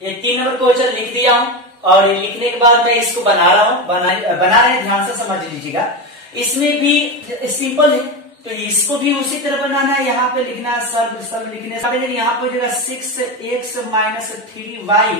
ये 3 number question लिख दिया हूं और लिखने के बाद मैं इसको बना रहा हूं, बना रहे हैं, ध्यान से समझ लीजिएगा। इसमें भी सिंपल है, तो इसको भी उसी तरह बनाना है। यहाँ पे लिखना है सब लिखने से यहाँ पे हो जाएगा 6x माइनस 3y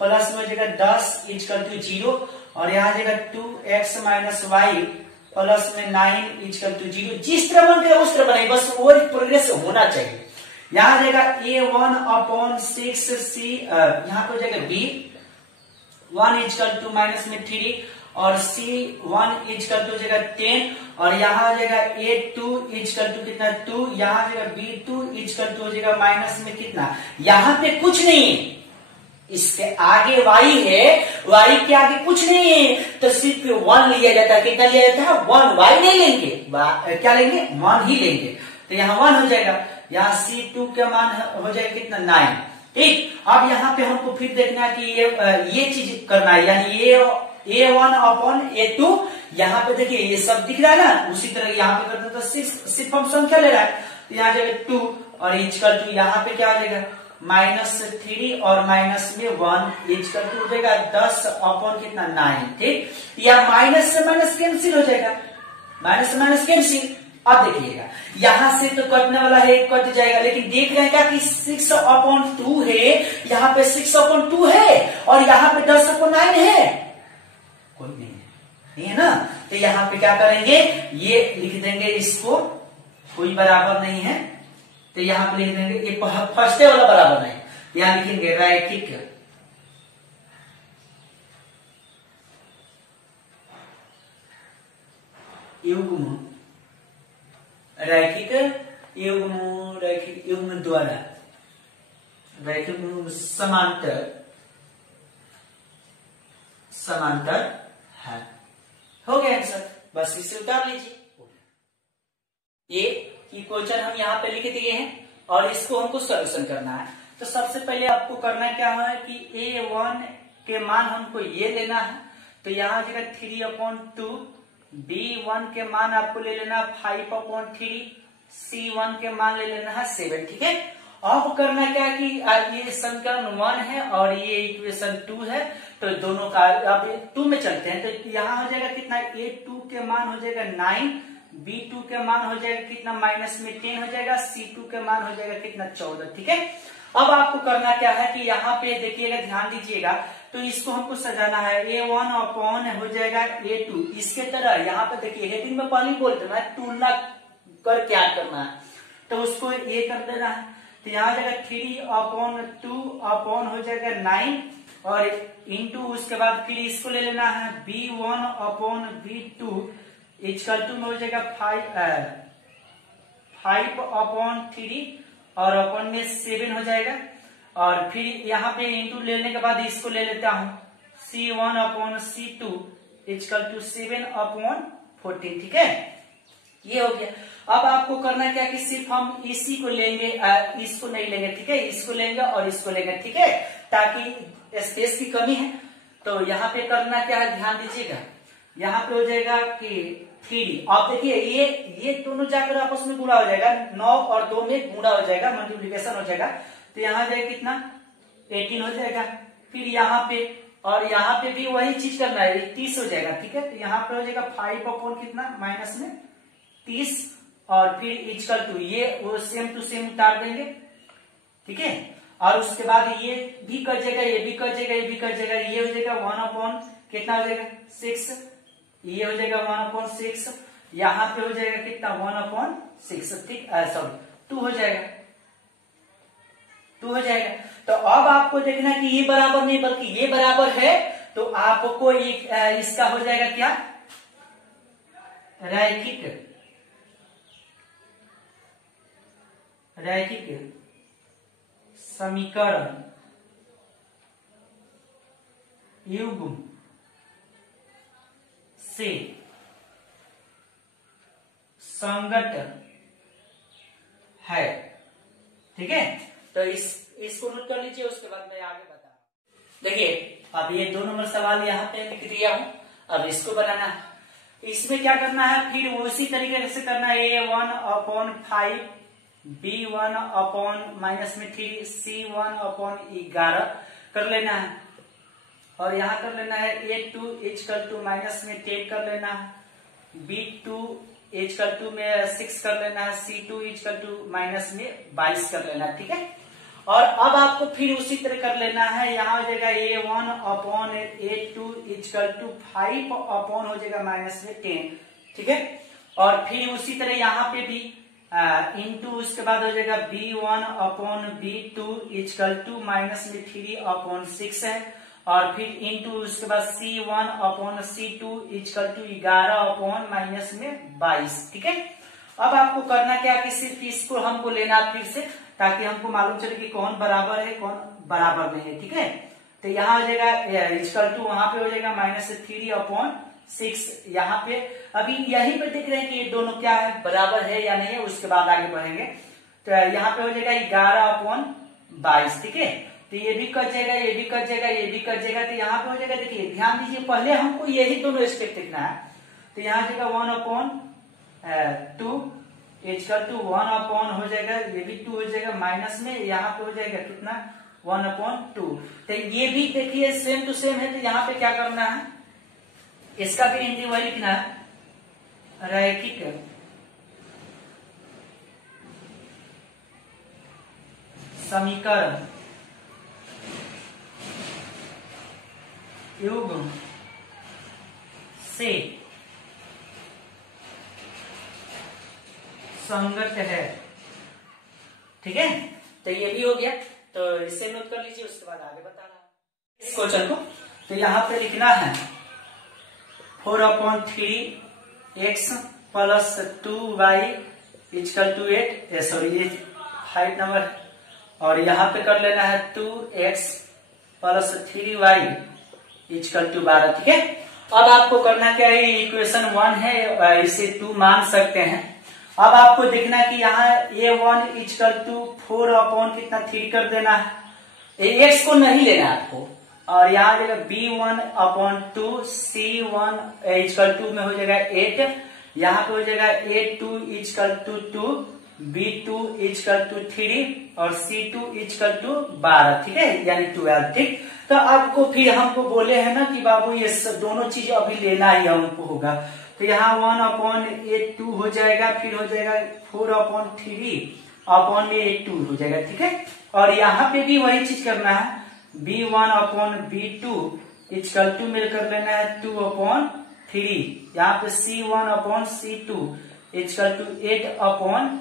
प्लस में हो जाएगा 10 इक्वल टू 0 और यहाँ जाएगा 2x माइनस y प्लस में 9 इक्वल टू 0। जिस तरह बन गया उस तरह बनाइए, बस वो प्रोग्रेस होना चाहिए। यहाँ जाएगा a1 अपॉन 6c, यहाँ पे हो जाएगा b 1 इक्वल टू माइनस में 3 और c1 इक्वल टू हो जाएगा 10 और यहाँ आ जाएगा a2 इक्वल टू कितना 2, यहाँ आ जाएगा b2 इक्वल टू हो जाएगा माइनस में कितना, यहाँ पे कुछ नहीं है, इसके आगे y है, y के आगे कुछ नहीं है, तो सिर्फ 1 लिया जाता है। कितना लिया जाता है 1, y नहीं लेंगे, क्या लेंगे 1 ही लेंगे, तो यहाँ 1 हो जाएगा। यहाँ c2 का मान हो जाएगा कितना 9। ठीक, अब यहाँ पे हमको फिर देखना है कि ये चीज करना है, यानी ये a1 अपॉन a2, यहाँ पे देखिए ये सब दिख रहा है ना, उसी तरह यहाँ पे करते तो सिर्फ हम संख्या ले रहा है, तो यहाँ जाएगा 2 और इक्वल टू यहाँ पे क्या हो जाएगा -3 और माइनस में 1 इक्वल टू हो जाएगा 10 अपॉन कितना 9। ठीक, या माइनस से माइनस कैंसिल हो जाएगा, माइनस से माइनस कैंसिल। अब देखिएगा यहां से तो कटने वाला है, कट जाएगा, लेकिन देख रहे हैं क्या कि 6/2 है, यहाँ पे 6/2 है और यहाँ पे 10/9 है, कोई नहीं है, नहीं है ना, तो यहाँ पे क्या करेंगे ये लिख देंगे, इसको कोई बराबर नहीं है, तो यहाँ पे लिख देंगे ये फर्स्ट वाला बराबर नहीं, यहाँ लिखेंगे रैखिक युग्म, रैखिक युग्म, रैखिक युग्म द्वारा रैखिक समांतर समांतर है। हो गया आंसर, बस इसे उतार लीजिए। ये क्वेश्चन हम यहाँ पे लिख दिए हैं और इसको हमको सॉल्यूशन करना है। तो सबसे पहले आपको करना क्या है कि a1 के मान हमको ये लेना है, तो यहाँ आ जाएगा 3/2, b1 के मान आपको ले लेना 5/3, c1 के मान ले लेना है 7। ठीक है, अब करना क्या कि ये समीकरण 1 है और ये इक्वेशन 2 है, तो दोनों का अब 2 में चलते हैं, तो यहाँ हो जाएगा कितना a2 के मान हो जाएगा 9, b2 के मान हो जाएगा कितना माइनस में 10 हो जाएगा, c2 के मान हो जाएगा कितना 14। ठीक है, अब आपको करना क्या है कि यहाँ पे देखिएगा, ध्यान दीजिएगा, तो इसको हमको सजाना है a1 अपॉन हो जाएगा a2, इसके तरह यहाँ पे देखिए हेडिंग में पहले बोलते हैं तुलना कर क्या करना है, तो उसको ये कर देना है, तो यहाँ जाएगा 3/2 अपॉन हो जाएगा 9 और इंटू उसके बाद फिर इसको ले लेना है b1 upon b2 equal to में हो जाएगा 5/3 और अपॉन में 7 हो जाएगा, और फिर यहाँ पे इंटू लेने के बाद इसको ले लेता हूं c1 upon c2 equal to 7/14। ठीक है, ये हो गया। अब आपको करना क्या कि सिर्फ हम इसी को लेंगे, इसको नहीं लेंगे। ठीक है, इसको लेंगे और इसको लेंगे। ठीक है, ताकि स्पेस की कमी है, तो यहाँ पे करना क्या है ध्यान दीजिएगा, यहाँ पे हो जाएगा कि 3, आप देखिए ये दोनों जाकर आपस में गुणा हो जाएगा, 9 और 2 में गुणा हो जाएगा, मल्टीप्लिकेशन हो जाएगा, तो यहाँ जाएगा कितना 18 हो जाएगा। फिर यहाँ पे और यहाँ पे भी वही चीज करना है, 30 हो जाएगा। ठीक है, तो यहाँ पे हो जाएगा 5 कितना माइनस में 30 और फिर इक्वल टू ये वो सेम टू सेम उतार देंगे। ठीक है, और उसके बाद ये भी कट जाएगा, ये भी कट जाएगा, ये भी कट जाएगा, ये हो जाएगा 1 कितना हो जाएगा 6, ये हो जाएगा 1/6, यहाँ पे हो जाएगा कितना 1/6। ठीक, सॉरी 2 हो जाएगा, 2 हो जाएगा। तो अब आपको देखना कि ये बराबर नहीं बल्कि ये बराबर है, तो आपको इसका हो जाएगा क्या रैखिक समीकरण युग्म से संगत है। ठीक है, तो इसको नोट कर लीजिए, उसके बाद मैं आगे बता। देखिए अब ये 2 नंबर सवाल यहाँ पे लिख दिया हूं, अब इसको बनाना है। इसमें क्या करना है, फिर उसी तरीके से करना है a1/5, b1 अपॉन -3, c1/11, कर लेना है, और यहाँ कर लेना है A2 इक्वल टू माइनस में 10 कर लेना है, B2 इक्वल टू में 6 कर लेना है, C2 इक्वल टू माइनस में 22 कर लेना है। ठीक है, और अब आपको फिर उसी तरह कर लेना है, यहाँ हो जाएगा A1 upon A2 equal to 5 upon हो जाएगा माइनस में 10। ठीक है, और फिर उसी तरह यहाँ पे भी इंटू उसके बाद हो जाएगा B1 upon B2 equal to minus में 3 अपॉन 6 है, और फिर इंटू उसके बाद C1 upon C2 equal to 11 upon minus में 22। ठीक है, अब आपको करना क्या कि सिर्फ इसको हमको लेना फिर से, ताकि हमको मालूम चले कि कौन बराबर है कौन बराबर नहीं है। ठीक है, तो यहाँ हो जाएगा इक्वल टू, वहां पे हो जाएगा माइनस 3 अपॉन 6। यहाँ पे अभी यहीं पे देख रहे हैं कि ये दोनों क्या है, बराबर है या नहीं है, उसके बाद आगे बढ़ेंगे। तो यहाँ पे हो जाएगा 11 अपॉन 22। ठीक है, तो ये भी कट जाएगा, ये भी कट जाएगा, ये भी कट जाएगा, तो यहाँ पे हो जाएगा, देखिए ध्यान दीजिए, पहले हमको यही दोनों स्टेप देखना है। तो यहाँ हो जाएगा 1 अपॉन 2 इक्वल टू 1 अपॉन हो जाएगा, ये भी 2 हो जाएगा माइनस में, यहाँ पे हो जाएगा कितना 1 अपॉन 2। तो ये भी देखिए सेम टू सेम है, तो यहाँ पे क्या करना है, इसका भी हिंदी वही लिखना है, रैखिक समीकरण युग्म से संगत है। ठीक है, तो ये भी हो गया, तो इससे नोट कर लीजिए, उसके बाद आगे बता रहा हूं इस क्वेश्चन को। तो यहाँ पे लिखना है 4 upon 3x plus 2y equal to 8, sorry ये 5 नंबर, और यहाँ पे कर लेना है 2x plus 3y equal to 12। ठीक है, अब आपको करना क्या है, इक्वेशन 1 है, इसे 2 मान सकते हैं। अब आपको देखना है कि यहाँ A1 इक्वल टू 4 अपॉन कितना 3 कर देना है, x को नहीं लेना है आपको, और यहाँ जाएगा B1 upon 2, C1 equal to में हो जाएगा 8, यहाँ पे हो जाएगा A2 equal to 2, B2 equal to 3 और C2 इक्वल टू 12। ठीक है, यानी 12। ठीक, तो आपको फिर हमको बोले हैं ना कि बाबू ये दोनों चीज अभी लेना ही हमको होगा, तो यहाँ 1 अपॉन A2 हो जाएगा, फिर हो जाएगा 4 अपॉन 3 अपॉन A2 हो जाएगा। ठीक है, और यहाँ पे भी वही चीज करना है, B1 upon B2 equal to mail कर लेना है 2 अपॉन 3, यहाँ पे C1 upon C2 equal to 8 upon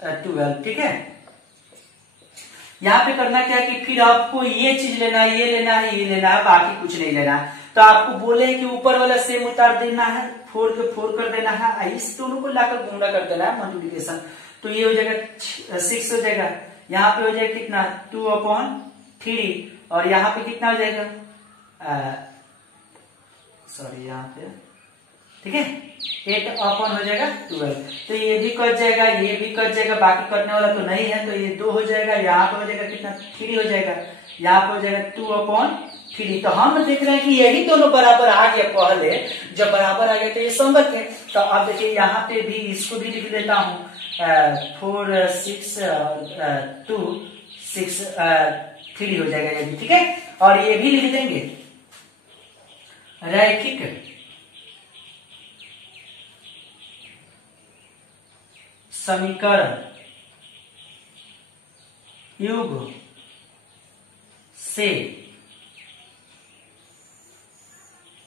12। ठीक है, यहाँ पे करना क्या है कि फिर आपको ये चीज लेना है, ये लेना है, ये लेना है, बाकी कुछ नहीं लेना है। तो आपको बोले कि ऊपर वाला सेम उतार देना है, 4 के 4 कर देना है, इस दोनों को लाकर गुणा कर देना है, मल्टीप्लिकेशन। तो ये हो जाएगा 6 हो जाएगा, यहाँ पे हो जाएगा कितना 2 अपॉन 3, और यहाँ पे कितना हो जाएगा सॉरी यहाँ पे, ठीक है 8 अपॉन हो जाएगा 12। तो ये भी कट जाएगा, ये भी कट जाएगा, बाकी कटने वाला तो नहीं है, तो ये 2 हो जाएगा, यहाँ पे हो जाएगा कितना 3 हो जाएगा, यहाँ पे हो जाएगा 2 अपॉन 3। तो हम देख रहे हैं कि यही दोनों बराबर आ गया, पहले जब बराबर आ गया तो ये संगत है। तो अब देखिए यहाँ पे भी इसको भी लिख देता हूँ 4 6 2 6 3 हो जाएगा ये भी। ठीक है, और ये भी लिख देंगे रैखिक समीकरण युग्म से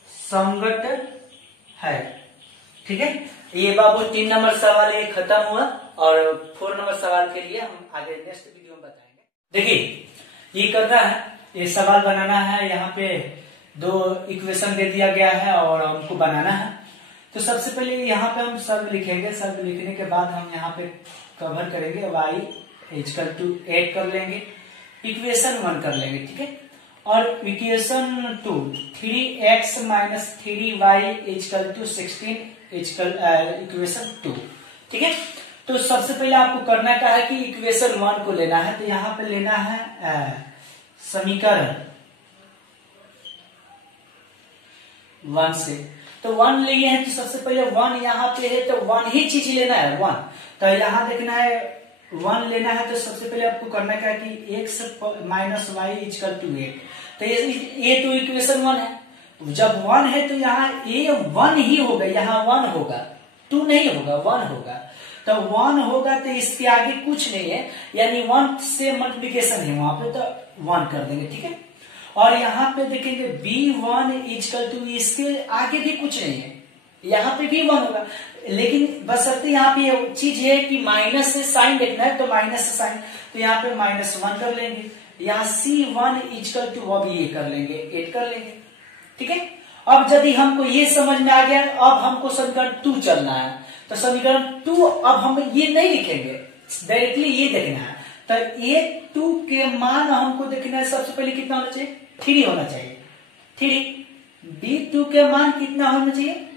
संगत है। ठीक है, ये बाबू 3 नंबर सवाल ये खत्म हुआ, और 4 नंबर सवाल के लिए हम आगे नेक्स्ट वीडियो में बताएंगे। देखिए ये करना है, ये सवाल बनाना है, यहाँ पे 2 इक्वेशन दे दिया गया है और हमको बनाना है। तो सबसे पहले यहाँ पे हम सर्व लिखेंगे, सर्व लिखने के बाद हम यहाँ पे कवर करेंगे y इक्वल टू 8 कर लेंगे, इक्वेशन 1 कर लेंगे। ठीक है, और equation 2 3x minus 3y equal to 16 equation 2। ठीक है, तो सबसे पहले आपको करना क्या है कि इक्वेशन 1 को लेना है। तो यहाँ पे लेना है समीकरण 1 से। तो 1 लिए हैं, तो सबसे पहले 1 यहाँ पे है, तो 1 ही चीज लेना है 1। तो यहाँ देखना है 1 लेना है तो सबसे पहले आपको करना क्या है कि x minus y equal to 8। तो ये तो इक्वेशन 1 है। जब 1 है तो यहाँ a 1 ही होगा, यहाँ 1 होगा, 2 नहीं होगा, 1 होगा। तो 1 होगा तो इसके आगे कुछ नहीं है, यानी 1 से मल्टीप्लिकेशन है वहां पे, तो 1 कर देंगे, ठीक है। और यहाँ पे देखेंगे b1 इक्वल टू, इसके आगे भी कुछ नहीं है, यहाँ पे भी 1 होगा, लेकिन बशर्ते यहाँ पे ये चीज है कि माइनस से साइन देखना है, तो माइनस से साइन, तो यहाँ पे -1 कर लेंगे। यहाँ c1 इक्वल टू अब ये कर लेंगे 8 कर लेंगे, ठीक है। अब यदि हमको ये समझ में आ गया, अब हमको समीकरण 2 चलना है, तो समीकरण 2 अब हम ये नहीं लिखेंगे, डायरेक्टली ये देखना है। तो a2 के मान हमको देखना है, सबसे पहले कितना होना चाहिए, 3 होना चाहिए, 3। b2 के मान कितना होना चाहिए,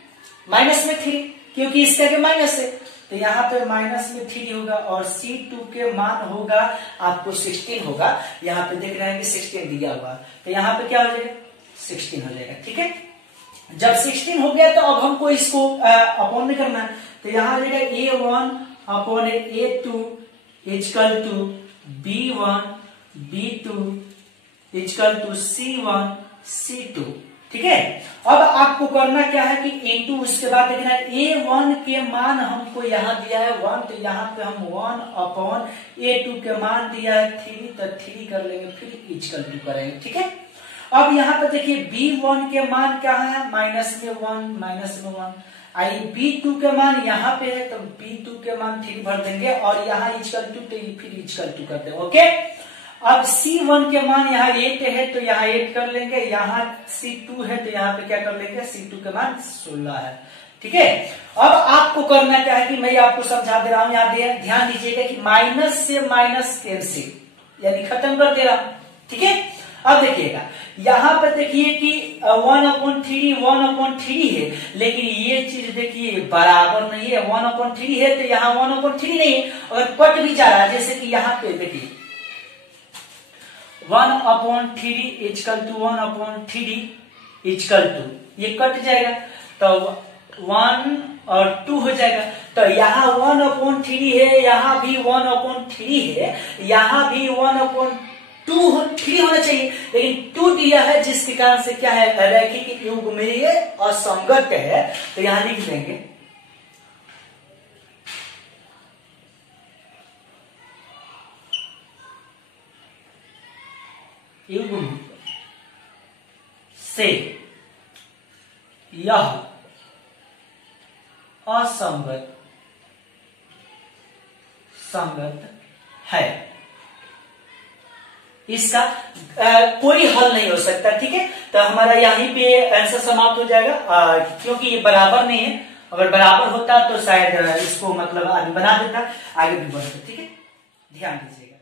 माइनस में 3, क्योंकि इसका के माइनस है, तो यहाँ पे माइनस में 3 होगा। और c2 के मान होगा आपको 16 होगा, यहाँ पे देख रहे हैं कि 16 दिया हुआ, तो यहाँ पे क्या हो जाएगा, 16 हो जाएगा, ठीक है। जब 16 हो गया तो अब हमको इसको अपॉन में करना है, तो यहाँ आ जाएगा a1 upon a2 equal to b1 b2 equal to c1 c2, ठीक है। अब आपको करना क्या है कि इनटू, उसके बाद देखना है a1 के मान हमको यहाँ दिया है 1, तो यहाँ पे हम 1 अपॉन a2 के मान दिया है 3, तो 3 कर लेंगे, फिर इक्वल टू करेंगे, ठीक है। अब यहाँ पे देखिए b1 के मान क्या है, -1 आई b2 के मान यहाँ पे है, तो b2 के मान 3 भर देंगे, और यहाँ इक्वल टू, तो फिर इक्वल टू करते हैं, ओके। अब c1 के मान यहाँ 8 है, तो यहाँ 8 कर लेंगे, यहाँ c2 है, तो यहाँ पे क्या कर लेंगे, c2 के मान 16 है, ठीक है। अब आपको करना क्या है कि मैं आपको समझा दे रहा हूं, यहाँ ध्यान दीजिएगा कि माइनस से माइनस कैंसिल, यानी खत्म कर दे रहा हूं, ठीक है। अब देखिएगा यहाँ पर देखिए कि 1/3 है, लेकिन ये चीज देखिए बराबर नहीं है, 1/3 है तो यहाँ 1/3 नहीं है, अगर कट भी जा रहा है, जैसे कि यहाँ पे देखिए 1/3 इक्वल टू 1/3 इक्वल टू, ये कट जाएगा तो 1 और 2 हो जाएगा। तो यहाँ 1/3 है, यहाँ भी 1/3 है, यहाँ भी 1/3 होना चाहिए, लेकिन 2 दिया है, जिसके कारण से क्या है, रैखिक युग्म में ये असंगत है, तो यहाँ लिख देंगे युग्म से यह असंगत है, इसका कोई हल नहीं हो सकता, ठीक है। तो हमारा यहीं पे आंसर समाप्त हो जाएगा, क्योंकि ये बराबर नहीं है, अगर बराबर होता तो शायद इसको मतलब आगे बना देता, आगे भी बढ़ता, ठीक है। ध्यान दीजिएगा।